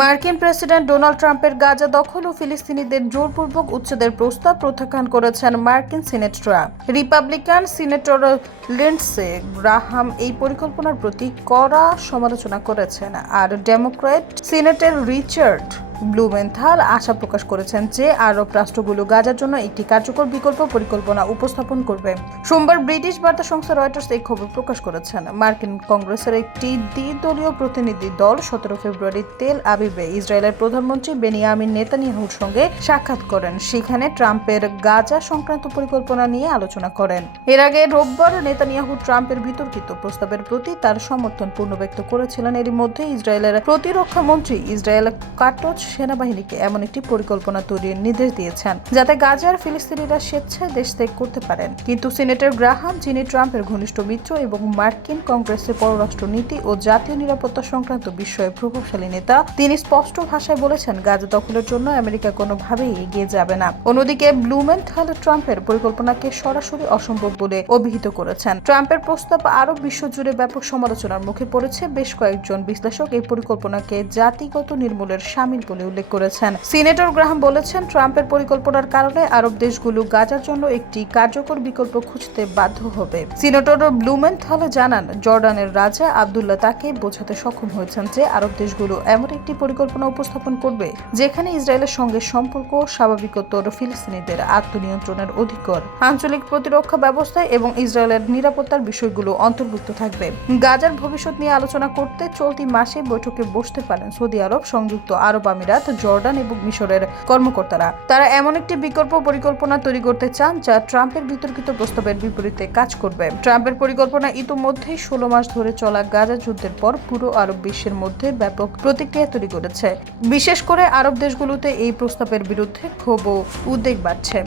মার্কিন president Donald ট্রাম্পের গাজা দখল ও ফিলিস্তিনিদের জোরপূর্বক উচ্ছেদের প্রস্তাব প্রত্যাখ্যান করেছেন মার্কিন সিনেটরা রিপাবলিকান সিনেটর লিন্ডসে গ্রাহাম এই পরিকল্পনার প্রতি কড়া সমালোচনা করেছেন। আর ডেমোক্র্যাট সিনেটের রিচার্ড ব্লুমেন্থাল আশা প্রকাশ করেছেন যে আরব রাষ্ট্রগুলো গাজার জন্য একটি কার্যকর বিকল্প পরিকল্পনা উপস্থাপন করবে। সোমবার ব্রিটিশ বার্তা সংস্থা রয়টার্স এই খবর প্রকাশ করেছেন। মার্কিন কংগ্রেসের একটি দ্বিদলীয় প্রতিনিধি দল সতেরো ফেব্রুয়ারি তেল আবিবে ইসরায়েলের প্রধানমন্ত্রী বেনিয়ামিন নেতানিয়াহুর সঙ্গে সাক্ষাৎ করেন। সেখানে ট্রাম্পের গাজা সংক্রান্ত পরিকল্পনা নিয়ে আলোচনা করেন। এর আগে রোববার নেতানিয়াহু ট্রাম্পের বিতর্কিত প্রস্তাবের প্রতি তার সমর্থন পূর্ণ ব্যক্ত করেছিলেন। এরই মধ্যে ইসরায়েলের প্রতিরক্ষা মন্ত্রী ইসরায়েল কাটজ সেনাবাহিনীকে এমন একটি পরিকল্পনা তৈরির নির্দেশ দিয়েছেন, যাতে গাজার ফিলিস্তিনিরা স্বেচ্ছায় দেশ ত্যাগ করতে পারেন। কিন্তু সিনেটর গ্রাহাম, যিনি ট্রাম্পের ঘনিষ্ঠ মিত্র এবং মার্কিন কংগ্রেসের পররাষ্ট্র নীতি ও জাতীয় নিরাপত্তা সংক্রান্ত বিষয়ে প্রভাবশালী নেতা, তিনি স্পষ্ট ভাষায় বলেছেন, গাজা দখলের জন্য আমেরিকা কোনোভাবেই এগিয়ে যাবে না। অন্যদিকে ব্লুমেন্থাল ট্রাম্পের পরিকল্পনাকে সরাসরি অসম্ভব বলে অভিহিত করেছেন। ট্রাম্পের প্রস্তাব আরব বিশ্বজুড়ে ব্যাপক সমালোচনার মুখে পড়েছে। বেশ কয়েকজন বিশ্লেষক এই পরিকল্পনাকে জাতিগত নির্মূলের সামিল বলে উল্লেখ করেছেন। সিনেটর গ্রাহাম বলেছেন, ট্রাম্পের পরিকল্পনার কারণে আরব দেশগুলো গাজার জন্য একটি কার্যকর বিকল্প খুঁজতে বাধ্য হবে। সিনেটর ব্লুমেন্থাল জানান, জর্ডানের রাজা আবদুল্লাহ তাকে বোঝাতে সক্ষম হয়েছেন যে আরব দেশগুলো এমন একটি পরিকল্পনা উপস্থাপন করবে, যেখানে ইসরায়েলের সঙ্গে সম্পর্ক স্বাভাবিকোত্তর ফিলিস্তিনিদের আত্মনিয়ন্ত্রণের অধিকার, আঞ্চলিক প্রতিরক্ষা ব্যবস্থা এবং ইসরায়েলের নিরাপত্তার বিষয়গুলো অন্তর্ভুক্ত থাকবে। গাজার ভবিষ্যৎ নিয়ে আলোচনা করতে চলতি মাসে বৈঠকে বসতে পারেন সৌদি আরব সংযুক্ত আরব আমিরাত, জর্ডান এবং মিশরের কর্মকর্তারা। তারা এমন একটি বিকল্প পরিকল্পনা তৈরি করতে চান যা ট্রাম্পের বিতর্কিত প্রস্তাবের বিপরীতে কাজ করবে। ট্রাম্পের পরিকল্পনা ইতোমধ্যেই ষোলো মাস ধরে চলা গাজা যুদ্ধের পর পুরো আরব বিশ্বের মধ্যে ব্যাপক প্রতিক্রিয়া তৈরি করেছে। বিশেষ করে আরব দেশগুলোতে এই প্রস্তাবের বিরুদ্ধে ক্ষোভ ও উদ্বেগ বাড়ছে।